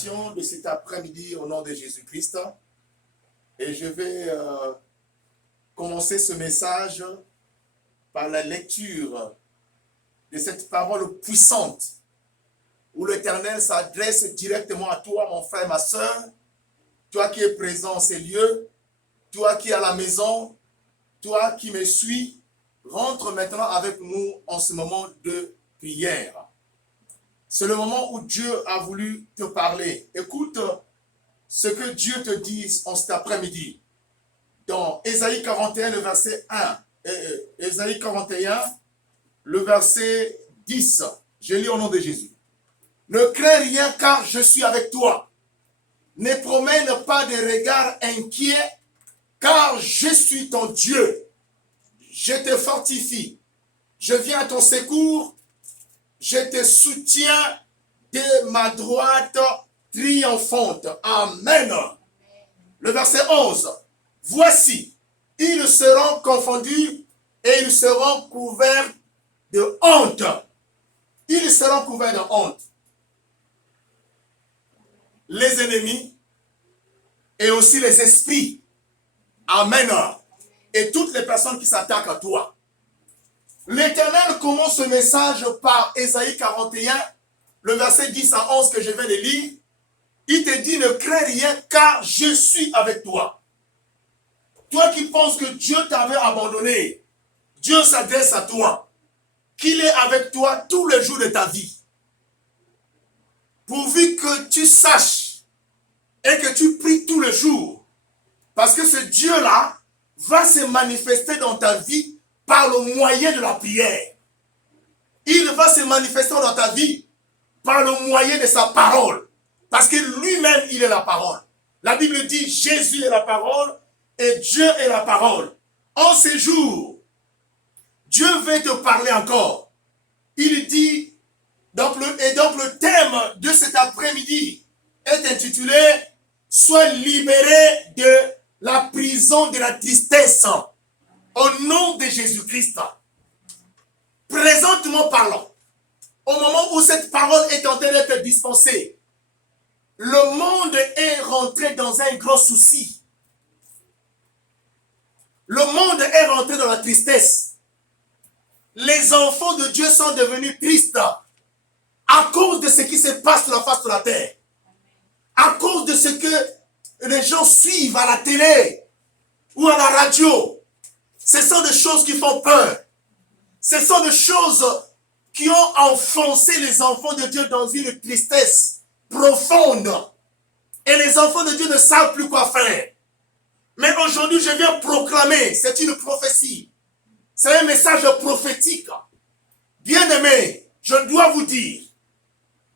bénédiction de cet après-midi au nom de Jésus-Christ. Et je vais commencer ce message par la lecture de cette parole puissante où l'Éternel s'adresse directement à toi, mon frère, ma soeur, toi qui es présent en ces lieux, toi qui es à la maison, toi qui me suis, rentre maintenant avec nous en ce moment de prière. C'est le moment où Dieu a voulu te parler. Écoute ce que Dieu te dit en cet après-midi. Dans Ésaïe 41, le verset 1. Ésaïe 41, le verset 10. Je lis au nom de Jésus. Ne crains rien car je suis avec toi. Ne promène pas de regards inquiets car je suis ton Dieu. Je te fortifie. Je viens à ton secours. Je te soutiens de ma droite triomphante. Amen. Le verset 11. Voici, ils seront confondus et ils seront couverts de honte. Ils seront couverts de honte. Les ennemis et aussi les esprits. Amen. Et toutes les personnes qui s'attaquent à toi. L'Éternel commence ce message par Ésaïe 41, le verset 10 à 11 que je viens de lire. Il te dit, ne crains rien car je suis avec toi. Toi qui penses que Dieu t'avait abandonné, Dieu s'adresse à toi, qu'il est avec toi tous les jours de ta vie. Pourvu que tu saches et que tu pries tous les jours. Parce que ce Dieu-là va se manifester dans ta vie par le moyen de la prière. Il va se manifester dans ta vie par le moyen de sa parole. Parce que lui-même, il est la parole. La Bible dit, Jésus est la parole et Dieu est la parole. En ces jours, Dieu veut te parler encore. Il dit, donc le thème de cet après-midi est intitulé « Sois libéré de la prison de la tristesse ». Au nom de Jésus-Christ, présentement parlant, au moment où cette parole est en train d'être dispensée, le monde est rentré dans un grand souci. Le monde est rentré dans la tristesse. Les enfants de Dieu sont devenus tristes à cause de ce qui se passe sur la face de la terre. À cause de ce que les gens suivent à la télé ou à la radio. Ce sont des choses qui font peur. Ce sont des choses qui ont enfoncé les enfants de Dieu dans une tristesse profonde. Et les enfants de Dieu ne savent plus quoi faire. Mais aujourd'hui, je viens proclamer, c'est une prophétie. C'est un message prophétique. Bien-aimés, je dois vous dire,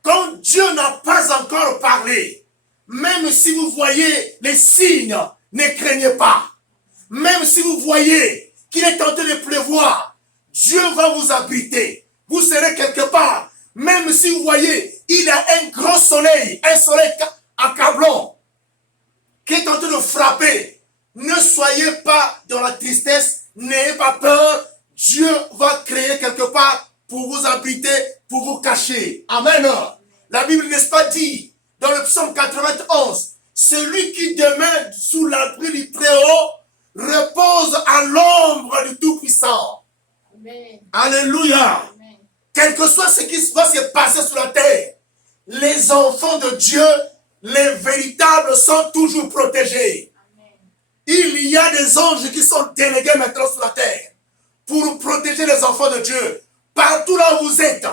quand Dieu n'a pas encore parlé, même si vous voyez les signes, ne craignez pas. Même si vous voyez qu'il est en train de pleuvoir, Dieu va vous abriter. Vous serez quelque part. Même si vous voyez, il y a un grand soleil, un soleil accablant, qui est en train de frapper. Ne soyez pas dans la tristesse, n'ayez pas peur. Dieu va créer quelque part pour vous abriter, pour vous cacher. Amen. La Bible n'est-ce pas dit dans le psaume 91, celui qui demeure sous l'abri du Très-Haut repose à l'ombre du Tout-Puissant. Alléluia. Amen. Quel que soit ce qui va se passer sur la terre, les enfants de Dieu, les véritables, sont toujours protégés. Amen. Il y a des anges qui sont délégués maintenant sur la terre pour protéger les enfants de Dieu. Partout là où vous êtes,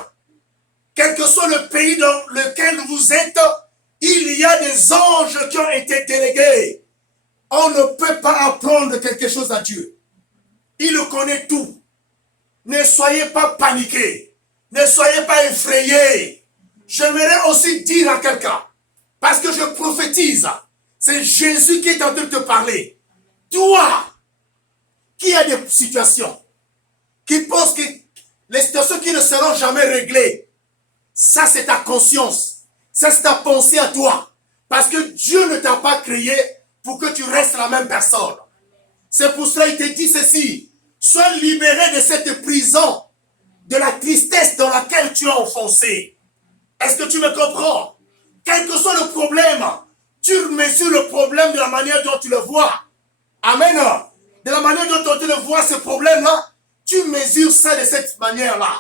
quel que soit le pays dans lequel vous êtes, il y a des anges qui ont été délégués. On ne peut pas apprendre quelque chose à Dieu. Il connaît tout. Ne soyez pas paniqués. Ne soyez pas effrayés. J'aimerais aussi dire à quelqu'un, parce que je prophétise, c'est Jésus qui est en train de te parler. Toi, qui as des situations, qui penses que les situations qui ne seront jamais réglées, ça c'est ta conscience. Ça c'est ta pensée à toi. Parce que Dieu ne t'a pas créé pour que tu restes la même personne. C'est pour cela qu'il te dit ceci. Sois libéré de cette prison, de la tristesse dans laquelle tu es enfoncé. Est-ce que tu me comprends? Quel que soit le problème, tu mesures le problème de la manière dont tu le vois. Amen. De la manière dont tu le vois, ce problème-là, tu mesures ça de cette manière-là.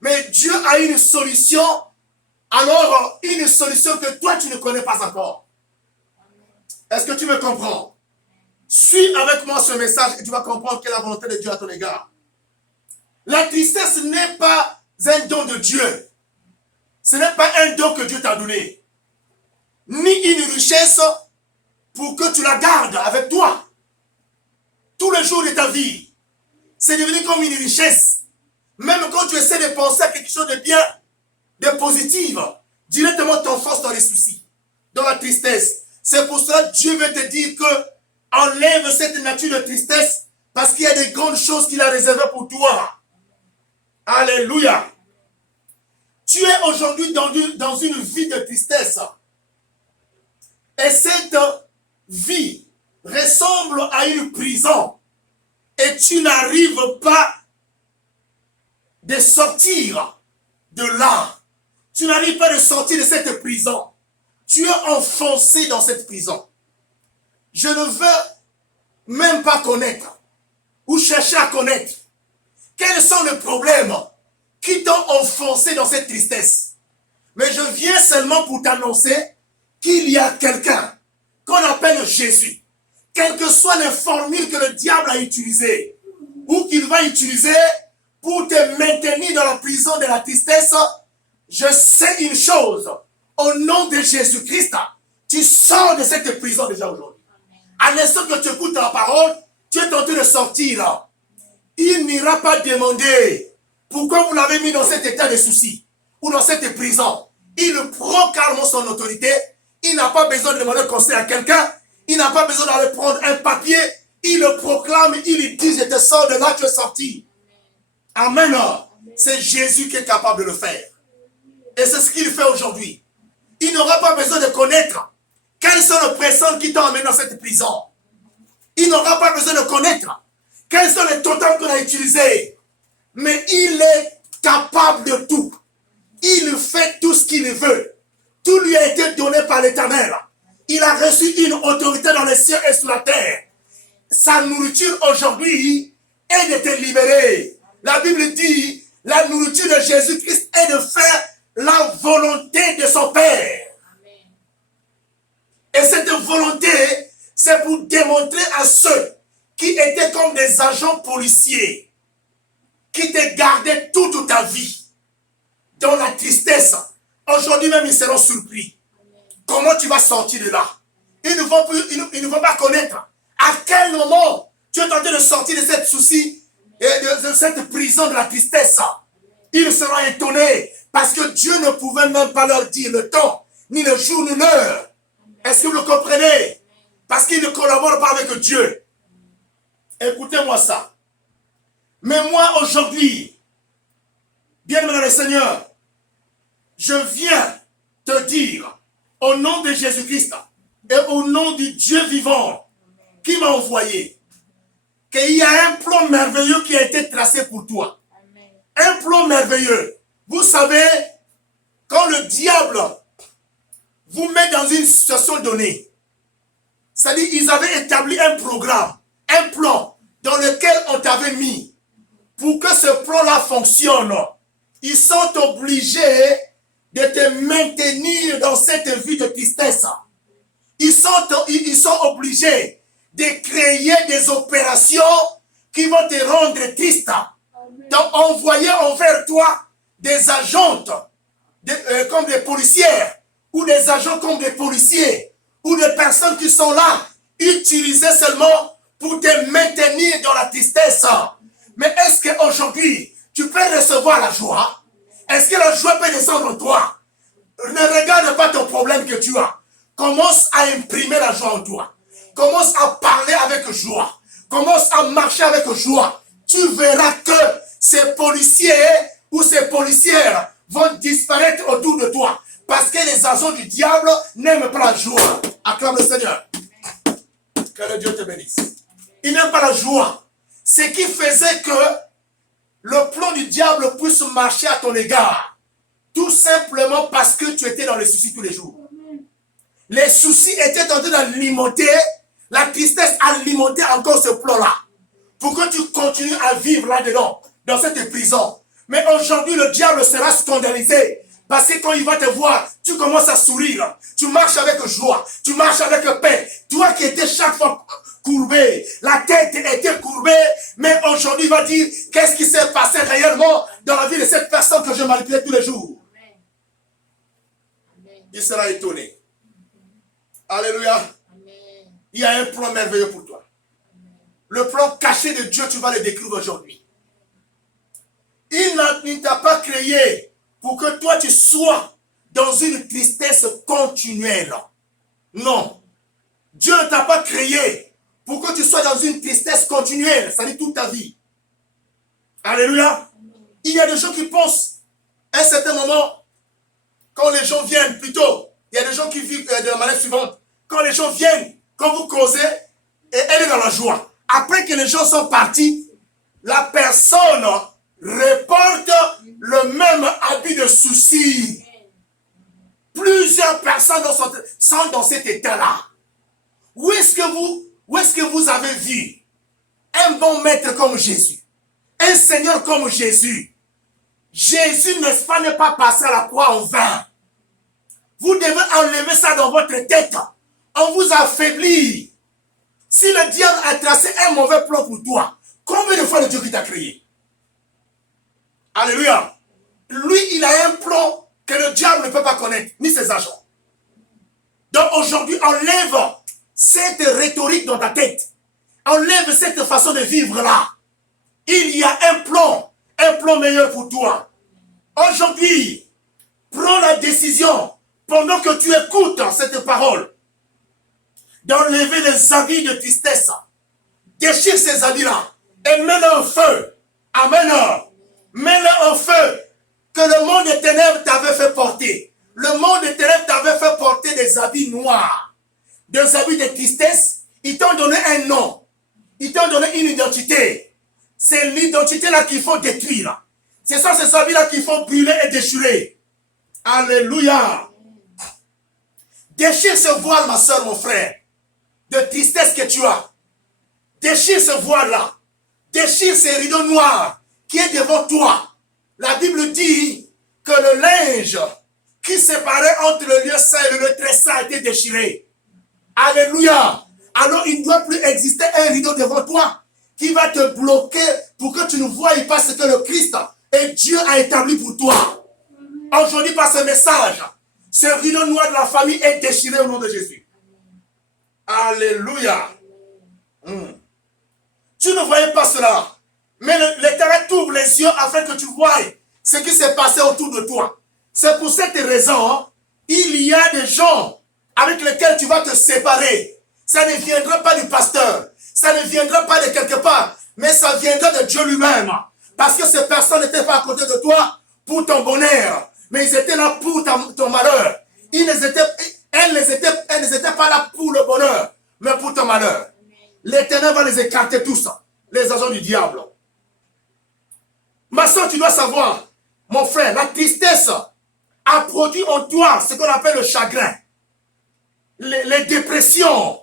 Mais Dieu a une solution, alors une solution que toi, tu ne connais pas encore. Est-ce que tu me comprends? Suis avec moi ce message et tu vas comprendre quelle est la volonté de Dieu à ton égard. La tristesse n'est pas un don de Dieu. Ce n'est pas un don que Dieu t'a donné. Ni une richesse pour que tu la gardes avec toi. Tous les jours de ta vie. C'est devenu comme une richesse. Même quand tu essaies de penser à quelque chose de bien, de positif, directement t'enfonces dans les soucis, dans la tristesse. C'est pour cela que Dieu veut te dire que enlève cette nature de tristesse parce qu'il y a des grandes choses qu'il a réservées pour toi. Alléluia. Tu es aujourd'hui dans une vie de tristesse. Et cette vie ressemble à une prison. Et tu n'arrives pas de sortir de là. Tu n'arrives pas de sortir de cette prison. Tu es enfoncé dans cette prison. Je ne veux même pas connaître ou chercher à connaître quels sont les problèmes qui t'ont enfoncé dans cette tristesse. Mais je viens seulement pour t'annoncer qu'il y a quelqu'un qu'on appelle Jésus. Quelles que soient les formules que le diable a utilisées ou qu'il va utiliser pour te maintenir dans la prison de la tristesse, je sais une chose. Au nom de Jésus-Christ, tu sors de cette prison déjà aujourd'hui. À l'instant que tu écoutes la parole, tu es tenté de sortir. Il n'ira pas demander pourquoi vous l'avez mis dans cet état de souci ou dans cette prison. Il prend carrément son autorité. Il n'a pas besoin de demander conseil à quelqu'un. Il n'a pas besoin d'aller prendre un papier. Il le proclame, il lui dit, je te sors de là, tu es sorti. Amen. C'est Jésus qui est capable de le faire. Et c'est ce qu'il fait aujourd'hui. Il n'aura pas besoin de connaître quelles sont les personnes qui t'ont amené dans cette prison. Il n'aura pas besoin de connaître quels sont les totems qu'on a utilisés. Mais il est capable de tout. Il fait tout ce qu'il veut. Tout lui a été donné par l'Éternel. Il a reçu une autorité dans les cieux et sur la terre. Sa nourriture aujourd'hui est de te libérer. La Bible dit, la nourriture de Jésus-Christ est de faire la volonté de son Père. Et cette volonté, c'est pour démontrer à ceux qui étaient comme des agents policiers, qui te gardaient toute ta vie dans la tristesse. Aujourd'hui même, ils seront surpris. Comment tu vas sortir de là? Ils ne vont pas connaître à quel moment tu es tenté de sortir de cette souci et de cette prison de la tristesse. Ils seront étonnés parce que Dieu ne pouvait même pas leur dire le temps, ni le jour, ni l'heure. Est-ce que vous le comprenez? Parce qu'ils ne collaborent pas avec Dieu. Écoutez-moi ça. Mais moi aujourd'hui, bien-aimé dans le Seigneur, je viens te dire, au nom de Jésus-Christ et au nom du Dieu vivant qui m'a envoyé, qu'il y a un plan merveilleux qui a été tracé pour toi. Un plan merveilleux. Vous savez, quand le diable vous met dans une situation donnée, c'est-à-dire ils avaient établi un programme, un plan dans lequel on t'avait mis. Pour que ce plan-là fonctionne, ils sont obligés de te maintenir dans cette vie de tristesse. Ils sont obligés de créer des opérations qui vont te rendre triste. Donc envoyer envers toi des agentes comme des policières ou des agents comme des policiers ou des personnes qui sont là utilisées seulement pour te maintenir dans la tristesse. Mais est-ce qu'aujourd'hui tu peux recevoir la joie? Est-ce que la joie peut descendre en toi? Ne regarde pas ton problème que tu as. Commence à imprimer la joie en toi. Commence à parler avec joie. Commence à marcher avec joie. Tu verras que ces policiers ou ces policières vont disparaître autour de toi. Parce que les agents du diable n'aiment pas la joie. Acclame le Seigneur. Que le Dieu te bénisse. Ils n'aiment pas la joie. Ce qui faisait que le plan du diable puisse marcher à ton égard. Tout simplement parce que tu étais dans les soucis tous les jours. Les soucis étaient en train d'alimenter, la tristesse alimentait encore ce plan-là. Pour que tu continues à vivre là-dedans, dans cette prison. Mais aujourd'hui, le diable sera scandalisé. Parce que quand il va te voir, tu commences à sourire. Tu marches avec joie. Tu marches avec paix. Toi qui étais chaque fois courbé, la tête était courbée, mais aujourd'hui il va dire qu'est-ce qui s'est passé réellement dans la vie de cette personne que je manipulais tous les jours. Amen. Il sera étonné. Alléluia. Amen. Il y a un plan merveilleux pour toi. Amen. Le plan caché de Dieu, tu vas le découvrir aujourd'hui. Il ne t'a pas créé pour que toi tu sois dans une tristesse continuelle. Non. Dieu ne t'a pas créé pour que tu sois dans une tristesse continuelle, ça dit toute ta vie. Alléluia. Il y a des gens qui pensent, à un certain moment, quand les gens viennent, plutôt, il y a des gens qui vivent de la manière suivante. Quand les gens viennent, quand vous causez, et elle est dans la joie. Après que les gens sont partis, la personne reporte le même habit de souci. Plusieurs personnes sont dans cet état-là. Où est-ce que vous avez vu un bon maître comme Jésus, un Seigneur comme Jésus? Jésus, n'est-ce pas, n'est pas passé à la croix en vain. Vous devez enlever ça dans votre tête. On vous affaiblit. Si le diable a tracé un mauvais plan pour toi, combien de fois le Dieu qui t'a créé? Alléluia. Lui, il a un plan que le diable ne peut pas connaître, ni ses agents. Donc aujourd'hui, enlève cette rhétorique dans ta tête. Enlève cette façon de vivre là. Il y a un plan meilleur pour toi. Aujourd'hui, prends la décision, pendant que tu écoutes cette parole, d'enlever les habits de tristesse. Déchire ces habits-là et mets-le au feu. Amen. Mets-le au feu que le monde des ténèbres t'avait fait porter. Le monde des ténèbres t'avait fait porter des habits noirs, des habits de tristesse. Ils t'ont donné un nom. Ils t'ont donné une identité. C'est l'identité-là qu'il faut détruire. Ce sont ces habits-là qu'il faut brûler et déchirer. Alléluia. Déchire ce voile, ma soeur, mon frère, de tristesse que tu as. Déchire ce voile-là. Déchire ces rideaux noirs qui est devant toi. La Bible dit que le linge qui séparait entre le lieu saint et le lieu très saint a été déchiré. Alléluia. Alors il ne doit plus exister un rideau devant toi qui va te bloquer pour que tu ne voies pas ce que le Christ et Dieu a établi pour toi. Aujourd'hui, par ce message, ce rideau noir de la famille est déchiré au nom de Jésus. Alléluia. Tu ne voyais pas cela. Mais l'Éternel t'ouvre les yeux afin que tu voies ce qui s'est passé autour de toi. C'est pour cette raison, il y a des gens avec lesquels tu vas te séparer. Ça ne viendra pas du pasteur. Ça ne viendra pas de quelque part. Mais ça viendra de Dieu lui-même. Parce que ces personnes n'étaient pas à côté de toi pour ton bonheur. Mais ils étaient là pour ton malheur. Elles n'étaient pas là pour le bonheur, mais pour ton malheur. L'Éternel va les écarter tous, les agents du diable. Ma soeur, tu dois savoir, mon frère, la tristesse a produit en toi ce qu'on appelle le chagrin, les dépressions,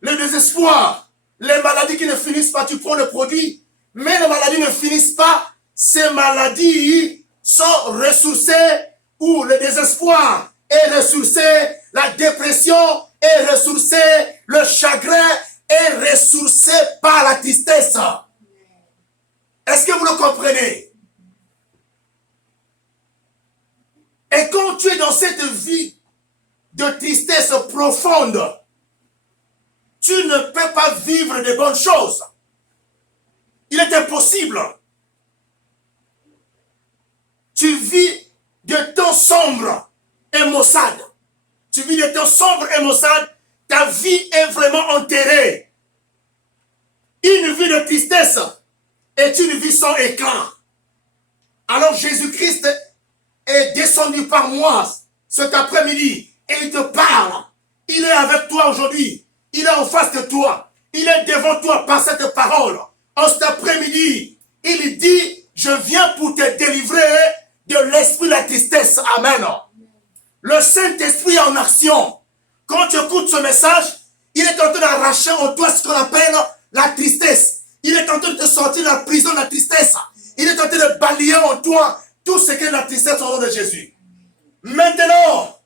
le désespoir, les maladies qui ne finissent pas. Tu prends le produit, mais les maladies ne finissent pas. Ces maladies sont ressourcées, ou le désespoir est ressourcé, la dépression est ressourcée, le chagrin est ressourcé par la tristesse. Est-ce que vous le comprenez? Et quand tu es dans cette vie de tristesse profonde, tu ne peux pas vivre de bonnes choses. Il est impossible. Tu vis de temps sombres et maussades. Tu vis de temps sombres et maussades. Ta vie est vraiment enterrée. Une vie de tristesse est une vie sans éclat. Alors Jésus-Christ est descendu par moi cet après-midi et il te parle. Il est avec toi aujourd'hui. Il est en face de toi. Il est devant toi par cette parole. En cet après-midi, il dit, je viens pour te délivrer de l'esprit de la tristesse. Amen. Le Saint-Esprit en action. Quand tu écoutes ce message, il est en train d'arracher en toi ce qu'on appelle la tristesse. Il est en train de te sortir de la prison de la tristesse. Il est en train de balayer en toi tout ce qu'est la tristesse au nom de Jésus. Maintenant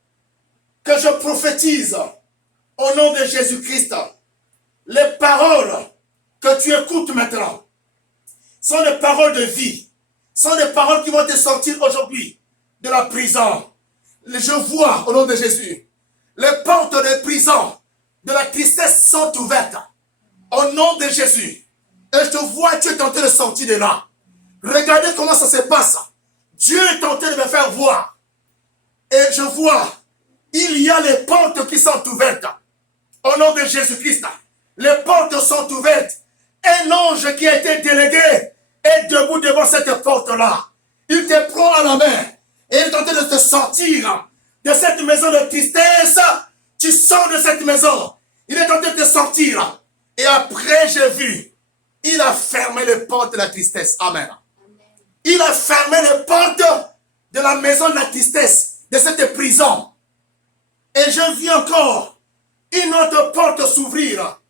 que je prophétise au nom de Jésus-Christ, les paroles que tu écoutes maintenant sont des paroles de vie, sont des paroles qui vont te sortir aujourd'hui de la prison. Je vois au nom de Jésus, les portes de prison de la tristesse sont ouvertes au nom de Jésus. Et je te vois, tu es en train de sortir de là. Regardez comment ça se passe. Dieu est en train de me faire voir. Et je vois, il y a les portes qui sont ouvertes. Au nom de Jésus-Christ, les portes sont ouvertes. Un ange qui a été délégué est debout devant cette porte-là. Il te prend à la main et il est en train de te sortir de cette maison de tristesse. Tu sors de cette maison. Il est en train de te sortir. Et après, j'ai vu, il a fermé les portes de la tristesse. Amen. Il a fermé les portes de la maison de la tristesse, de cette prison. Et je vis encore une autre porte s'ouvrir.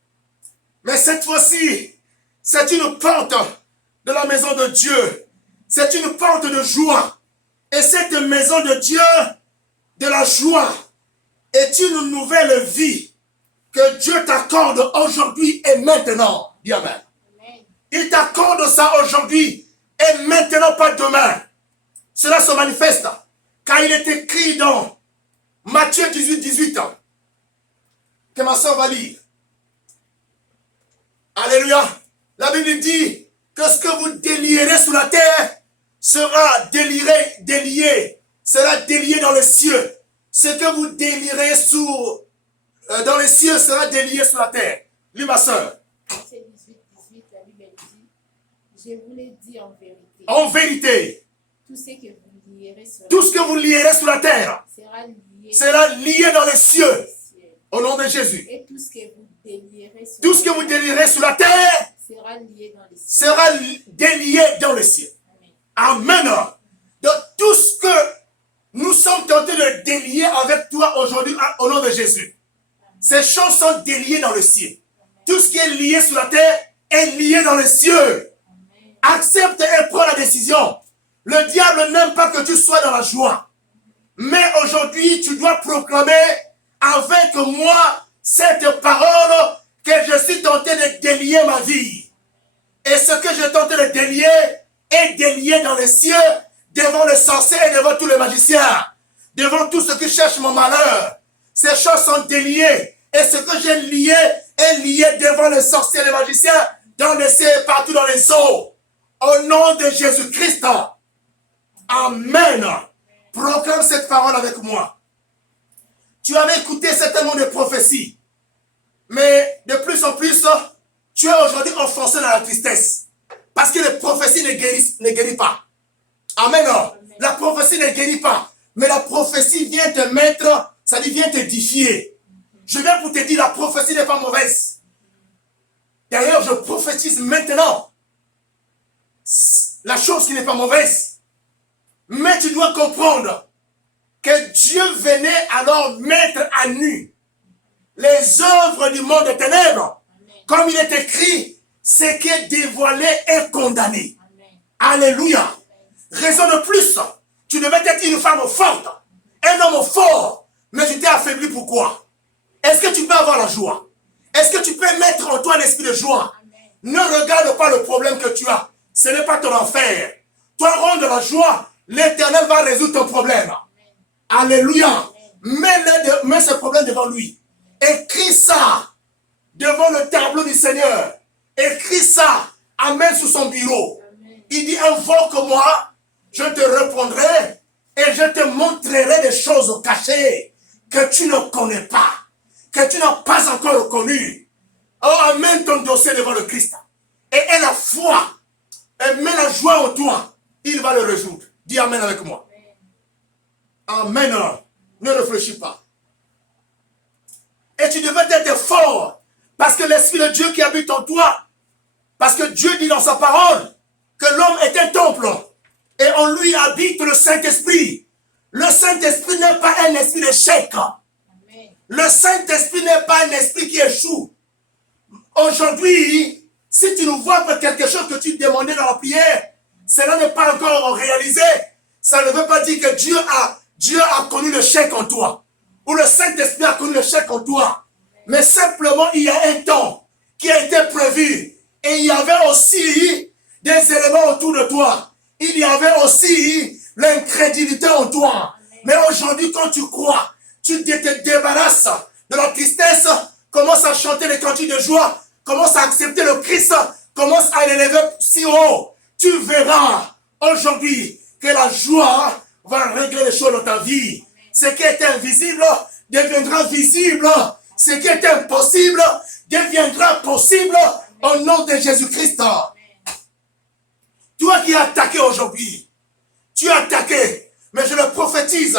Mais cette fois-ci, c'est une porte de la maison de Dieu. C'est une porte de joie. Et cette maison de Dieu, de la joie, est une nouvelle vie que Dieu t'accorde aujourd'hui et maintenant. Dis Amen. Il t'accorde ça aujourd'hui et maintenant, pas demain. Cela se manifeste car il est écrit dans Matthieu 18, 18 que ma soeur va lire. Alléluia. La Bible dit que ce que vous délierez sur la terre sera délié, sera délié dans les cieux. Ce que vous délierez dans les cieux sera délié sur la terre. Lis ma soeur. Matthieu 18, 18, la Bible dit, je vous l'ai dit en vérité. En vérité. Tout ce que vous lierez sur la terre sera lié dans les cieux. Au nom de Jésus. Et tout ce que vous délierez sur la terre sera délié dans les cieux. Amen. Donc tout ce que nous sommes tentés de délier avec toi aujourd'hui au nom de Jésus. Ces choses sont déliées dans le ciel. Tout ce qui est lié sur la terre est lié dans les cieux. Accepte et prends la décision. Le diable n'aime pas que tu sois dans la joie. Mais aujourd'hui, tu dois proclamer avec moi cette parole que je suis tenté de délier ma vie. Et ce que je tenté de délier est délié dans les cieux, devant les sorciers et devant tous les magiciens, devant tous ceux qui cherchent mon malheur. Ces choses sont déliées. Et ce que j'ai lié est lié devant les sorciers et les magiciens, dans les cieux et partout dans les eaux. Au nom de Jésus-Christ. Amen. Proclame cette parole avec moi. Tu avais écouté certainement des prophéties. Mais de plus en plus, tu es aujourd'hui enfoncé dans la tristesse. Parce que les prophéties ne guérissent pas. Amen. La prophétie ne guérit pas. Mais la prophétie vient te mettre, ça dit vient t'édifier. Je viens pour te dire, la prophétie n'est pas mauvaise. D'ailleurs, je prophétise maintenant la chose qui n'est pas mauvaise. Mais tu dois comprendre que Dieu venait alors mettre à nu les œuvres du monde des ténèbres. Comme il est écrit, ce qui est dévoilé est condamné. Alléluia. Raison de plus, tu devais être une femme forte, un homme fort, mais tu t'es affaibli. Pourquoi? Est-ce que tu peux avoir la joie? Est-ce que tu peux mettre en toi un esprit de joie? Ne regarde pas le problème que tu as. Ce n'est pas ton enfer. Toi, rends de la joie, l'Éternel va résoudre ton problème. Alléluia. Mets ce problème devant lui. Écris ça devant le tableau du Seigneur. Écris ça. Amène sous son bureau. Il dit, invoque-moi, je te répondrai et je te montrerai des choses cachées que tu ne connais pas, que tu n'as pas encore reconnues. Oh, amène ton dossier devant le Christ. Et aie la foi. Et mets la joie en toi. Il va le résoudre. Dis amen avec moi. Amen. Ne réfléchis pas. Et tu devais être fort. Parce que l'Esprit de Dieu qui habite en toi, parce que Dieu dit dans sa parole que l'homme est un temple. Et en lui habite le Saint-Esprit. Le Saint-Esprit n'est pas un esprit d'échec. Le Saint-Esprit n'est pas un esprit qui échoue. Aujourd'hui, si tu nous vois pour quelque chose que tu demandais dans la prière, cela n'est pas encore réalisé. Ça ne veut pas dire que Dieu a connu le chèque en toi. Ou le Saint-Esprit a connu le chèque en toi. Mais simplement, il y a un temps qui a été prévu. Et il y avait aussi des éléments autour de toi. Il y avait aussi l'incrédulité en toi. Mais aujourd'hui, quand tu crois, tu te débarrasses de la tristesse, commence à chanter les cantiques de joie, commence à accepter le Christ, commence à l'élever si haut. Tu verras aujourd'hui que la joie va régler les choses dans ta vie. Ce qui est invisible deviendra visible. Ce qui est impossible deviendra possible au nom de Jésus-Christ. Toi qui as attaqué aujourd'hui, tu as attaqué, mais je le prophétise.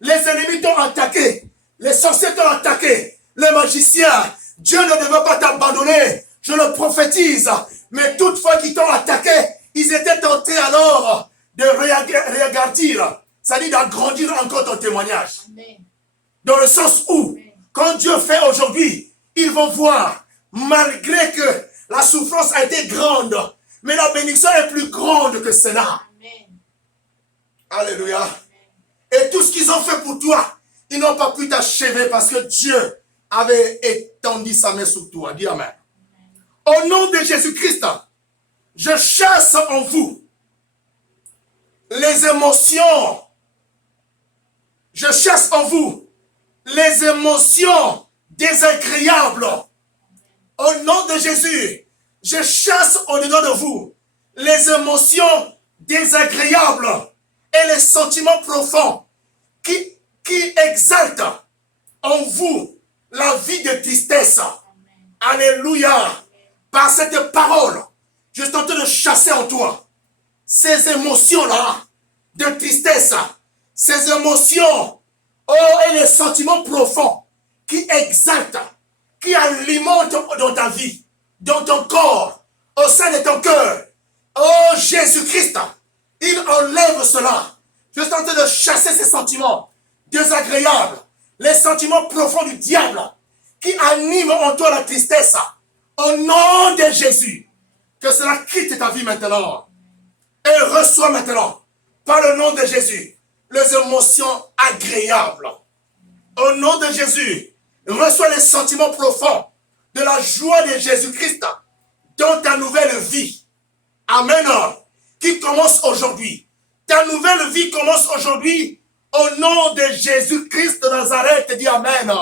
Les ennemis t'ont attaqué, les sorciers t'ont attaqué, les magiciens. Dieu ne devait pas t'abandonner. Je le prophétise. Mais toutefois qu'ils t'ont attaqué, ils étaient tentés alors de réagir, c'est-à-dire d'agrandir encore ton témoignage. Amen. Dans le sens où, quand Dieu fait aujourd'hui, ils vont voir, malgré que la souffrance a été grande, mais la bénédiction est plus grande que cela. Amen. Alléluia. Et tout ce qu'ils ont fait pour toi, ils n'ont pas pu t'achever parce que Dieu avait étendu sa main sur toi. Dis Amen. Au nom de Jésus-Christ, je chasse en vous les émotions. Je chasse en vous les émotions désagréables. Au nom de Jésus, je chasse au-dedans de vous les émotions désagréables et les sentiments profonds qui exaltent en vous la vie de tristesse. Alléluia. Par cette parole, je suis en train de chasser en toi ces émotions-là de tristesse, ces émotions, et les sentiments profonds qui exaltent, qui alimentent dans ta vie, dans ton corps, au sein de ton cœur. Oh Jésus-Christ, il enlève cela. Je suis en train de chasser ces sentiments désagréables, les sentiments profonds du diable qui animent en toi la tristesse. Au nom de Jésus, que cela quitte ta vie maintenant. Et reçois maintenant, par le nom de Jésus, les émotions agréables. Au nom de Jésus, reçois les sentiments profonds de la joie de Jésus-Christ dans ta nouvelle vie. Amen. Qui commence aujourd'hui. Ta nouvelle vie commence aujourd'hui au nom de Jésus-Christ de Nazareth. Dis Amen.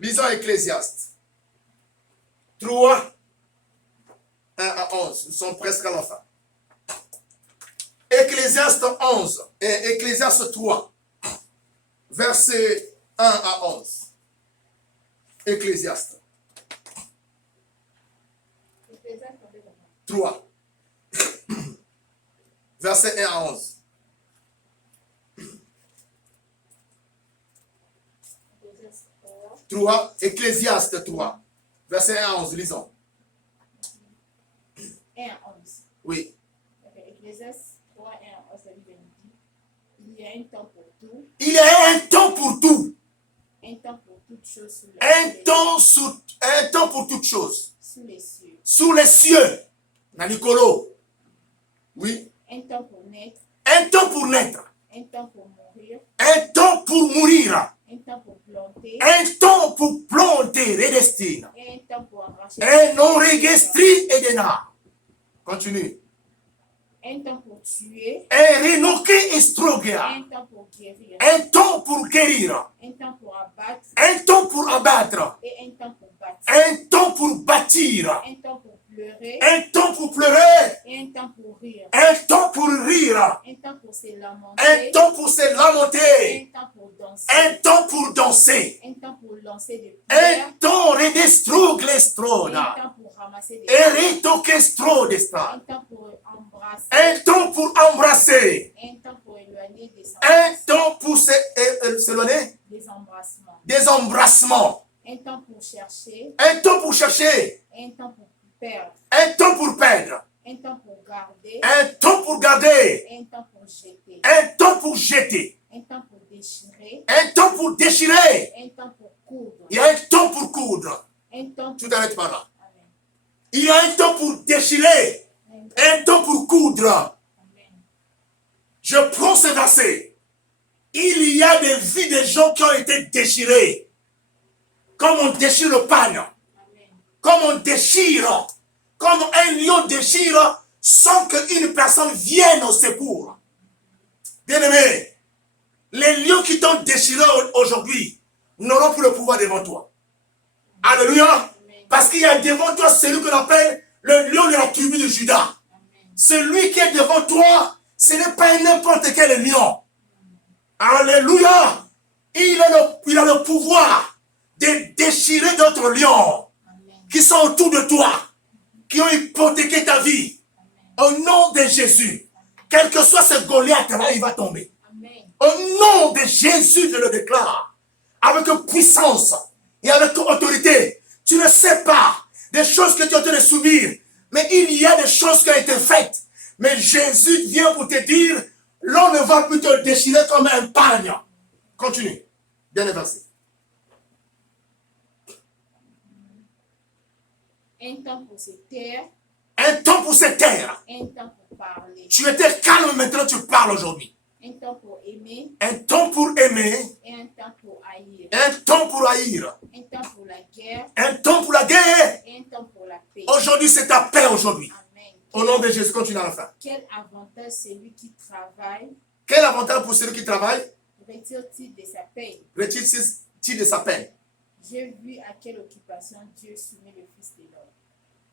Lisons Ecclésiaste 3, 1 à 11. Nous sommes presque à la fin. Ecclésiaste 11 et Ecclésiaste 3, versets 1 à 11. Ecclésiaste 3, versets 1 à 11. Ecclésiaste 3, verset 1 à 11, lisons. 1 à 11. Oui. Ecclésiaste 3, 1 à 11, la Bible dit, il y a un temps pour tout. Il y a un temps pour tout. Un temps pour toutes choses sous Un temps pour toutes choses. sous les cieux. Sous les cieux. Nanicolo. Oui. Un temps pour naître. Un temps pour naître. Un temps pour mourir. Un temps pour mourir. Un temps pour planter. Un temps pour planter les destins. Et un temps pour arracher. Un non registri et d'énard. Continue. Un temps pour tuer. Un renoqué estrogia. Un temps pour guérir. Un temps pour guérir. Un temps pour abattre. Un temps pour abattre. Et un temps pour bâtir. Un temps pour bâtir. Un temps pour pleurer. Un temps pour pleurer. Et un temps pour rire. Un temps pour rire. Un temps pour se lamenter. Un temps pour se lamenter. Un temps pour danser. Un temps pour danser. Un temps pour lancer des Un pierres. temps redestrug Un l'estroda. temps pour ramasser des Et ritoquestro Un destra. temps pour embrasser. Un temps pour embrasser. Un temps pour éloigner des Un temps pour s'éloigner des embrassements. des embrassements. Un temps pour chercher. Un temps pour chercher. Un temps pour perdre. Un temps pour perdre. Un temps pour garder. Un temps pour garder. Un temps pour jeter. Un temps pour jeter. Un temps pour déchirer. Un temps pour déchirer. Un temps pour Il y a un temps pour coudre. Un temps Tout arrête par là. Amen. Il y a un temps pour déchirer. Un temps pour coudre. Amen. Je prends ce verset. Il y a des vies de gens qui ont été déchirés. Comme on déchire le pagne. Amen. Comme on déchire. Comme un lion déchire sans qu'une personne vienne au secours. Bien-aimé, les lions qui t'ont déchiré aujourd'hui n'auront plus le pouvoir devant toi. Alléluia. Amen. Parce qu'il y a devant toi celui qu'on appelle le lion de la tribu de Judas. Amen. Celui qui est devant toi, ce n'est pas n'importe quel lion. Alléluia. Il a le pouvoir de déchirer d'autres lions Amen. qui sont autour de toi, qui ont hypothéqué ta vie. Au nom de Jésus, quel que soit ce Goliath-là, il va tomber. Amen. Au nom de Jésus, je le déclare, avec puissance et avec autorité. Tu ne sais pas des choses que tu es en train de subir, mais il y a des choses qui ont été faites. Mais Jésus vient pour te dire, l'on ne va plus te déchirer comme un pagne. Continue. Dernier verset. Un temps pour se taire, Un temps pour se taire. un temps pour parler, Tu étais calme, maintenant tu parles aujourd'hui. un temps pour aimer Un temps pour aimer, et un temps pour haïr, un temps pour haïr, un temps pour la guerre un temps pour la guerre. et un temps pour la paix. Aujourd'hui, c'est ta paix aujourd'hui. Amen. Au nom de Jésus, continue à la fin. Quel avantage celui qui travaille Quel avantage pour celui qui travaille? retire-t-il de sa paix? Retire-t-il de sa peine? J'ai vu à quelle occupation Dieu soumet le Fils de l'homme.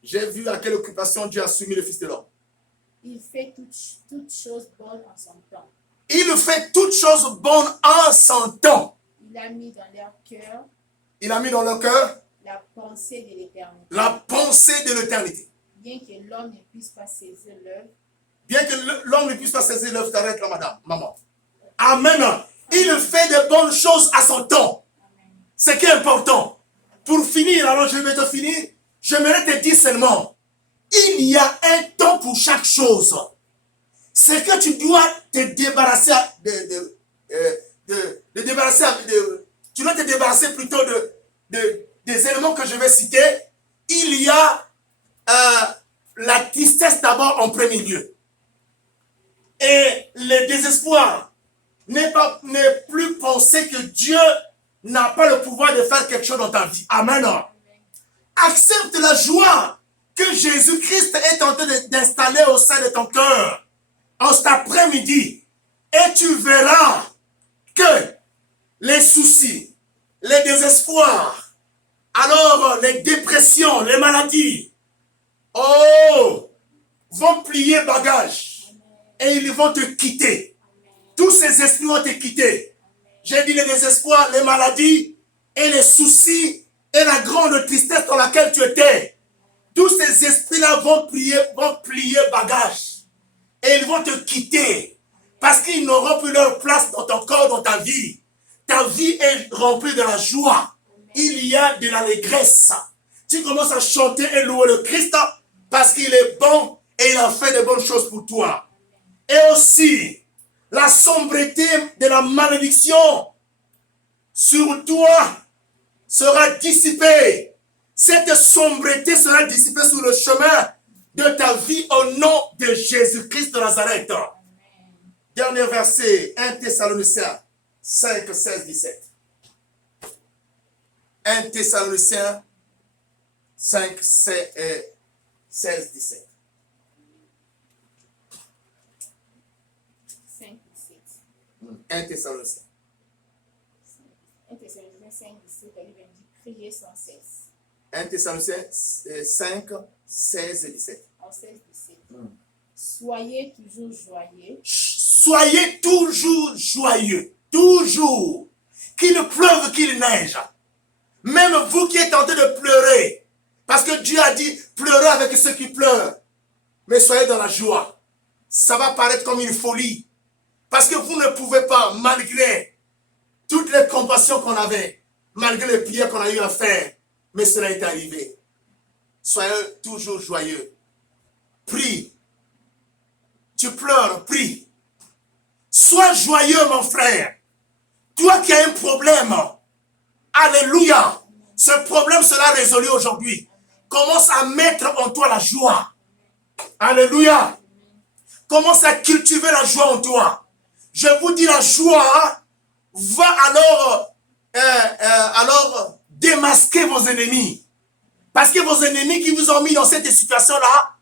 J'ai vu à quelle occupation Dieu a soumis le Fils de l'homme. Il fait toutes choses bonnes en son temps. Il fait toutes choses bonnes en son temps. Il a mis dans leur cœur Il a mis dans leur cœur la pensée de l'éternité. la pensée de l'éternité. Bien que l'homme ne puisse pas saisir l'œuvre, Bien que l'homme ne puisse pas saisir l'œuvre, t'arrête là, madame, maman. Amen. Il fait de bonnes choses à son temps. Amen. Ce qui est important. Pour finir, alors je vais te finir. J'aimerais te dire seulement, il y a un temps pour chaque chose. C'est que tu dois te débarrasser tu dois te débarrasser plutôt des éléments que je vais citer. Il y a la tristesse d'abord en premier lieu. Et le désespoir n'est plus penser que Dieu n'a pas le pouvoir de faire quelque chose dans ta vie. Amen. Accepte la joie que Jésus-Christ est en train d'installer au sein de ton cœur en cet après-midi. Et tu verras que les soucis, les désespoirs, alors les dépressions, les maladies, vont plier bagage et ils vont te quitter. Tous ces esprits vont te quitter. J'ai dit les désespoirs, les maladies et les soucis et la grande tristesse dans laquelle tu étais. Tous ces esprits-là vont plier bagage. Et ils vont te quitter. Parce qu'ils n'auront plus leur place dans ton corps, dans ta vie. Ta vie est remplie de la joie. Il y a de l'allégresse. Tu commences à chanter et louer le Christ parce qu'il est bon et il a fait de bonnes choses pour toi. Et aussi, la sombreté de la malédiction sur toi sera dissipée. Cette sombreté sera dissipée sur le chemin de ta vie au nom de Jésus-Christ de Nazareth. Amen. Dernier verset, 1 Thessaloniciens 5, 16, 17. 1 Thessaloniciens 5, 16, 17. 5, 17. 1 Thessaloniciens. 1 Thessaloniciens 5, 17, la Bible dit prier sans cesse. 1 Thessaloniciens 5, 16 et 17. En 16, 17. Soyez toujours joyeux. Soyez toujours joyeux. Toujours. Qu'il pleuve, qu'il neige. Même vous qui êtes en train de pleurer. Parce que Dieu a dit, pleurez avec ceux qui pleurent. Mais soyez dans la joie. Ça va paraître comme une folie. Parce que vous ne pouvez pas, malgré toutes les compassions qu'on avait, malgré les prières qu'on a eu à faire, mais cela est arrivé. Soyez toujours joyeux. Prie. Tu pleures, prie. Sois joyeux, mon frère. Toi qui as un problème. Alléluia. Ce problème sera résolu aujourd'hui. Commence à mettre en toi la joie. Alléluia. Commence à cultiver la joie en toi. Je vous dis, la joie va alors démasquer vos ennemis. Parce que vos ennemis qui vous ont mis dans cette situation-là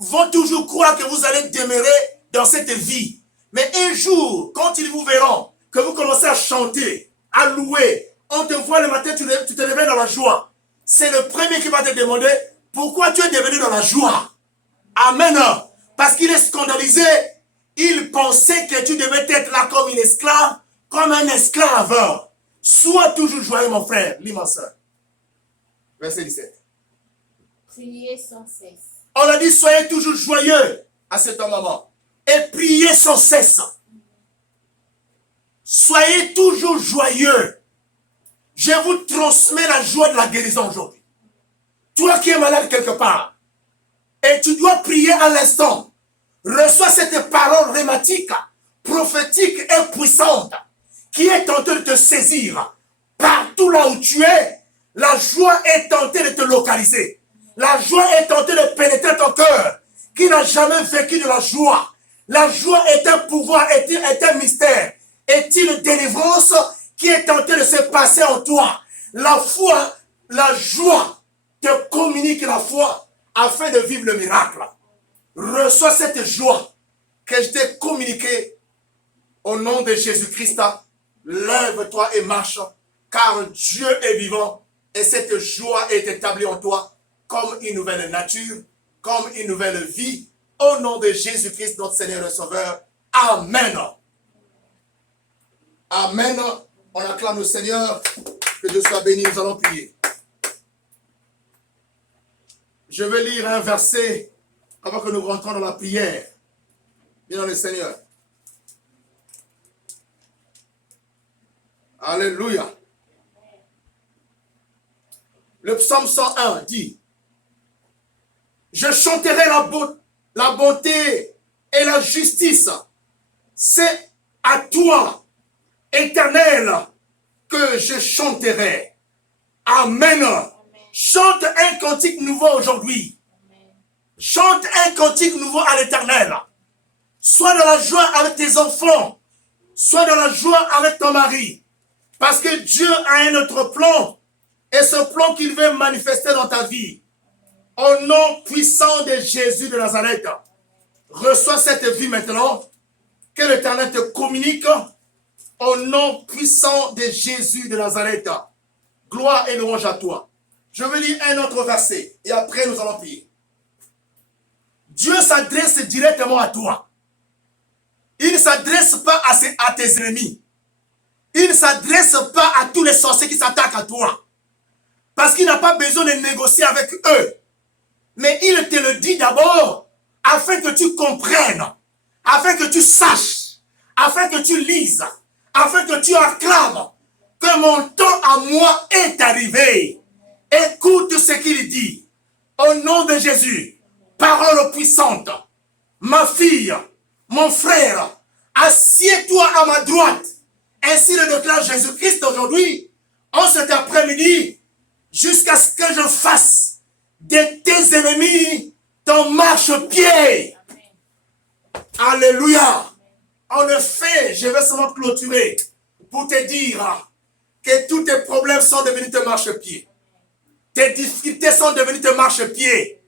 vont toujours croire que vous allez demeurer dans cette vie. Mais un jour, quand ils vous verront, que vous commencez à chanter, à louer, on te voit le matin, tu te réveilles dans la joie. C'est le premier qui va te demander pourquoi tu es devenu dans la joie. Amen. Parce qu'il est scandalisé. Il pensait que tu devais être là comme une esclave, comme un esclave. Sois toujours joyeux, mon frère. Lis ma soeur. Verset 17. Priez sans cesse. On a dit soyez toujours joyeux à cet moment. Et priez sans cesse. Soyez toujours joyeux. Je vous transmets la joie de la guérison aujourd'hui. Toi qui es malade quelque part, et tu dois prier à l'instant, reçois cette parole rhématique, prophétique et puissante, qui est tentée de te saisir. Partout là où tu es, la joie est tentée de te localiser. La joie est tentée de pénétrer ton cœur, qui n'a jamais vécu de la joie. La joie est un pouvoir, est un mystère, est une délivrance qui est tentée de se passer en toi. La foi, la joie te communique la foi afin de vivre le miracle. Reçois cette joie que je t'ai communiquée au nom de Jésus-Christ. Lève-toi et marche, car Dieu est vivant et cette joie est établie en toi comme une nouvelle nature, comme une nouvelle vie. Au nom de Jésus-Christ, notre Seigneur et Sauveur. Amen. Amen. On acclame le Seigneur. Que Dieu soit béni. Nous allons prier. Je vais lire un verset avant que nous rentrons dans la prière. Bien dans le Seigneur. Alléluia. Le psaume 101 dit: je chanterai la bonté et la justice. C'est à toi, Éternel, que je chanterai. Amen. Amen. Chante un cantique nouveau aujourd'hui. Chante un cantique nouveau à l'Éternel. Sois dans la joie avec tes enfants. Sois dans la joie avec ton mari. Parce que Dieu a un autre plan. Et ce plan qu'il veut manifester dans ta vie. Au nom puissant de Jésus de Nazareth. Reçois cette vie maintenant. Que l'Éternel te communique. Au nom puissant de Jésus de Nazareth. Gloire et louange à toi. Je vais lire un autre verset. Et après nous allons prier. Dieu s'adresse directement à toi. Il ne s'adresse pas à tes ennemis. Il ne s'adresse pas à tous les sorciers qui s'attaquent à toi. Parce qu'il n'a pas besoin de négocier avec eux. Mais il te le dit d'abord afin que tu comprennes, afin que tu saches, afin que tu lises, afin que tu acclames que mon temps à moi est arrivé. Écoute ce qu'il dit. Au nom de Jésus, parole puissante, ma fille, mon frère, assieds-toi à ma droite. Ainsi le déclare Jésus-Christ aujourd'hui, en cet après-midi, jusqu'à ce que je fasse de tes ennemis ton marchepied. Alléluia. En effet, je vais seulement clôturer pour te dire que tous tes problèmes sont devenus tes marchepieds. Tes difficultés sont devenues tes marchepieds.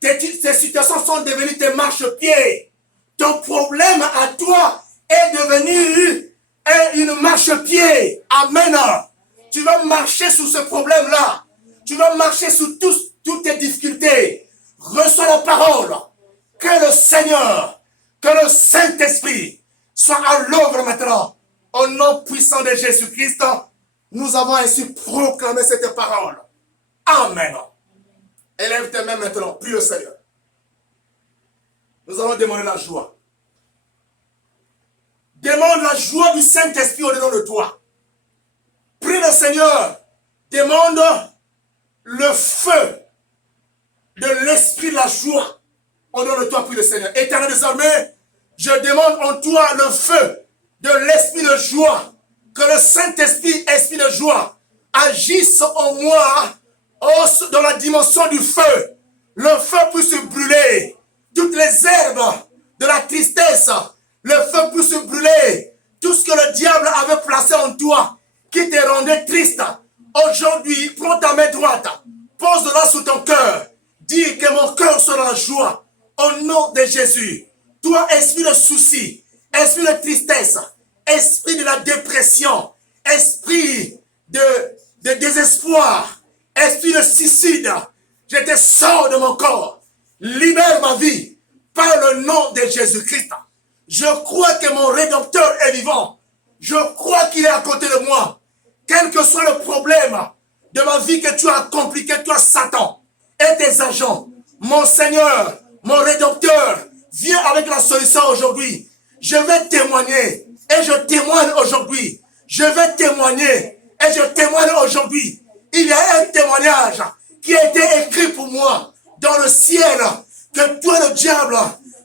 Tes situations sont devenues tes marchepieds. Ton problème à toi est devenu une marchepied. Amen. Tu vas marcher sur ce problème-là. Tu vas marcher sur toutes tes difficultés. Reçois la parole. Que le Seigneur, que le Saint-Esprit soit à l'œuvre maintenant. Au nom puissant de Jésus-Christ, nous avons ainsi proclamé cette parole. Amen. Élève tes mains maintenant. Prie le Seigneur. Nous allons demander la joie. Demande la joie du Saint-Esprit au-dedans de toi. Prie le Seigneur. Demande le feu de l'esprit de la joie au-dedans de toi. Prie le Seigneur. Éternel, désormais, je demande en toi le feu de l'esprit de joie. Que le Saint-Esprit, esprit de joie, agisse en moi dans la dimension du feu. Le feu puisse brûler toutes les herbes de la tristesse. Le feu puisse brûler tout ce que le diable avait placé en toi, qui te rendait triste. Aujourd'hui, prends ta main droite, pose-la sur ton cœur. Dis que mon cœur soit dans la joie. Au nom de Jésus. Toi, esprit de souci, esprit de tristesse, esprit de la dépression, esprit de désespoir, esprit de suicide, je te sors de mon corps. Libère ma vie par le nom de Jésus-Christ. Je crois que mon Rédempteur est vivant. Je crois qu'il est à côté de moi. Quel que soit le problème de ma vie que tu as accompli, que toi, Satan, et tes agents, mon Seigneur, mon Rédempteur, viens avec la solution aujourd'hui. Je vais témoigner et je témoigne aujourd'hui. Je vais témoigner et je témoigne aujourd'hui. Il y a un témoignage qui a été écrit pour moi dans le ciel, que toi, le diable,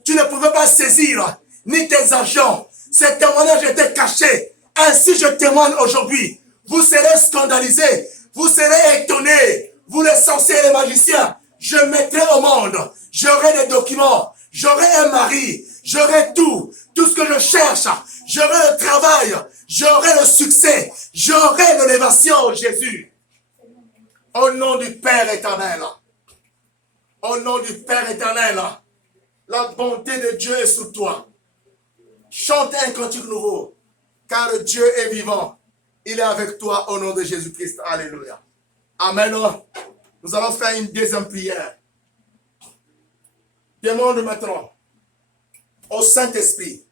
tu ne pouvais pas saisir, ni tes agents. Ce témoignage était caché. Ainsi, je témoigne aujourd'hui. Vous serez scandalisés, vous serez étonnés, vous les sorciers et les magiciens. Je mettrai au monde, j'aurai des documents, j'aurai un mari, j'aurai tout ce que je cherche, j'aurai le travail, j'aurai le succès, j'aurai l'élévation, Jésus. Au nom du Père éternel, au nom du Père éternel, la bonté de Dieu est sur toi. Chante un cantique nouveau, car Dieu est vivant. Il est avec toi au nom de Jésus-Christ. Alléluia. Amen. Nous allons faire une deuxième prière. Demande maintenant au Saint-Esprit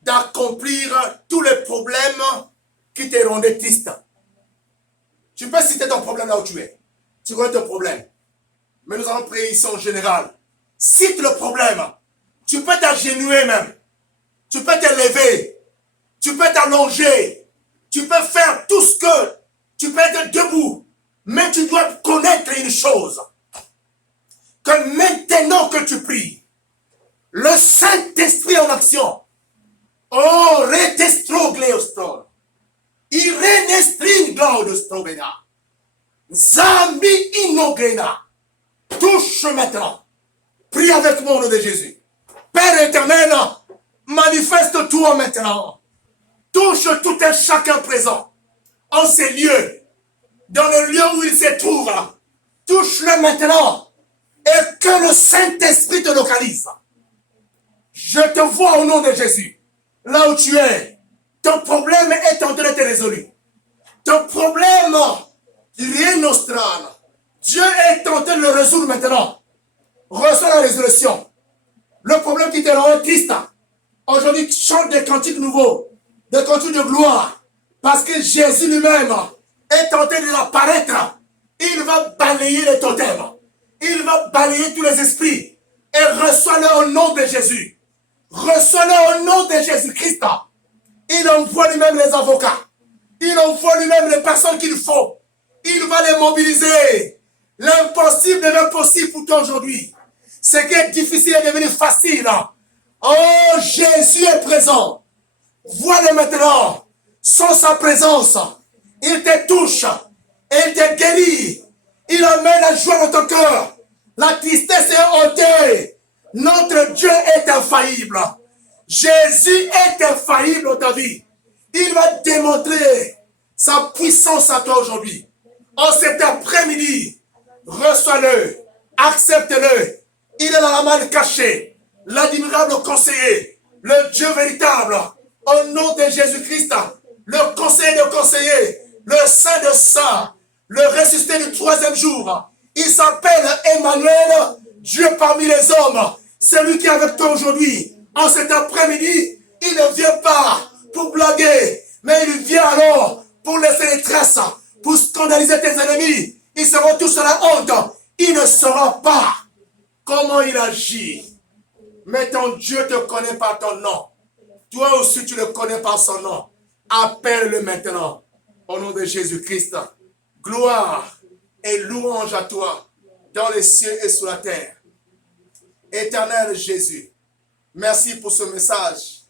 d'accomplir tous les problèmes qui te rendaient triste. Tu peux citer ton problème là où tu es. Tu connais ton problème. Mais nous allons prier ici en général. Cite le problème. Tu peux t'agenouiller même. Tu peux te lever. Tu peux t'allonger. Tu peux faire tout ce que... Tu peux être debout. Mais tu dois connaître une chose. Que maintenant que tu pries, le Saint-Esprit en action. Oh, retestro-gleostron. Irenestrin gaudostrovena. Zambi inogrena. Touche maintenant. Prie avec moi au nom de Jésus. Père éternel, manifeste-toi maintenant. Touche tout un chacun présent en ces lieux, dans le lieu où il se trouve. Touche-le maintenant et que le Saint-Esprit te localise. Je te vois au nom de Jésus. Là où tu es, ton problème est en train d'être résolu. Ton problème, rien nostral. Dieu est en train de le résoudre maintenant. Reçois la résolution. Le problème qui te rend triste, aujourd'hui, chante des cantiques nouveaux, des cantiques de gloire, parce que Jésus lui-même est en train d'apparaître. Il va balayer les totems. Il va balayer tous les esprits. Et reçois-le au nom de Jésus. Reçois-le au nom de Jésus-Christ. Il envoie lui-même les avocats. Il envoie lui-même les personnes qu'il faut. Il va les mobiliser. L'impossible de l'impossible pour toi aujourd'hui. Ce qui est difficile est devenu facile. Oh, Jésus est présent. Vois-le maintenant. Sans sa présence, il te touche. Il te guérit. Il amène la joie dans ton cœur. La tristesse est ôtée. Notre Dieu est infaillible. Jésus est infaillible dans ta vie. Il va démontrer sa puissance à toi aujourd'hui. En cet après-midi, reçois-le, accepte-le. Il est dans la main cachée, l'admirable conseiller, le Dieu véritable. Au nom de Jésus-Christ, le conseiller de conseillers, le saint de saints, le ressuscité du troisième jour. Il s'appelle Emmanuel, Dieu parmi les hommes. Celui qui est avec toi aujourd'hui, en cet après-midi, il ne vient pas pour blaguer, mais il vient alors pour laisser les traces, pour scandaliser tes ennemis. Ils seront tous à la honte. Il ne saura pas comment il agit. Mais ton Dieu te connaît par ton nom. Toi aussi, tu le connais par son nom. Appelle-le maintenant. Au nom de Jésus-Christ. Gloire et louange à toi dans les cieux et sur la terre. Éternel Jésus, merci pour ce message.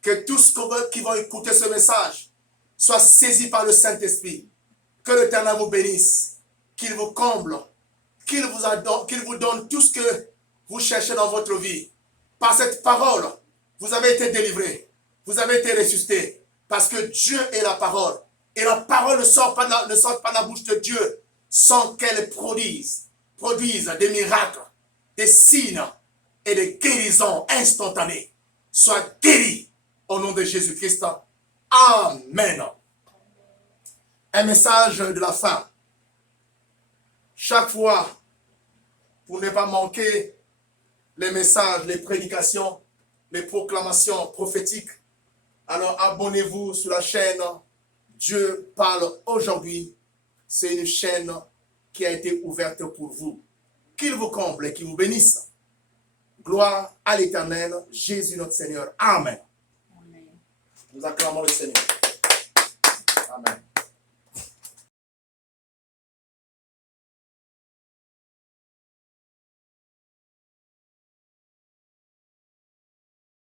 Que tous qui vont écouter ce message soient saisis par le Saint-Esprit. Que l'Éternel vous bénisse, qu'il vous comble, qu'il vous donne tout ce que vous cherchez dans votre vie. Par cette parole, vous avez été délivrés, vous avez été ressuscités, parce que Dieu est la parole. Et la parole ne sort pas de la bouche de Dieu sans qu'elle produise des miracles, des signes et des guérisons instantanées. Sois guéri au nom de Jésus-Christ. Amen. Un message de la fin. Chaque fois, pour ne pas manquer les messages, les prédications, les proclamations prophétiques, alors abonnez-vous sur la chaîne Dieu parle aujourd'hui. C'est une chaîne qui a été ouverte pour vous. Qu'il vous comble et qu'il vous bénisse. Gloire à l'Éternel, Jésus notre Seigneur. Amen. Amen. Nous acclamons le Seigneur.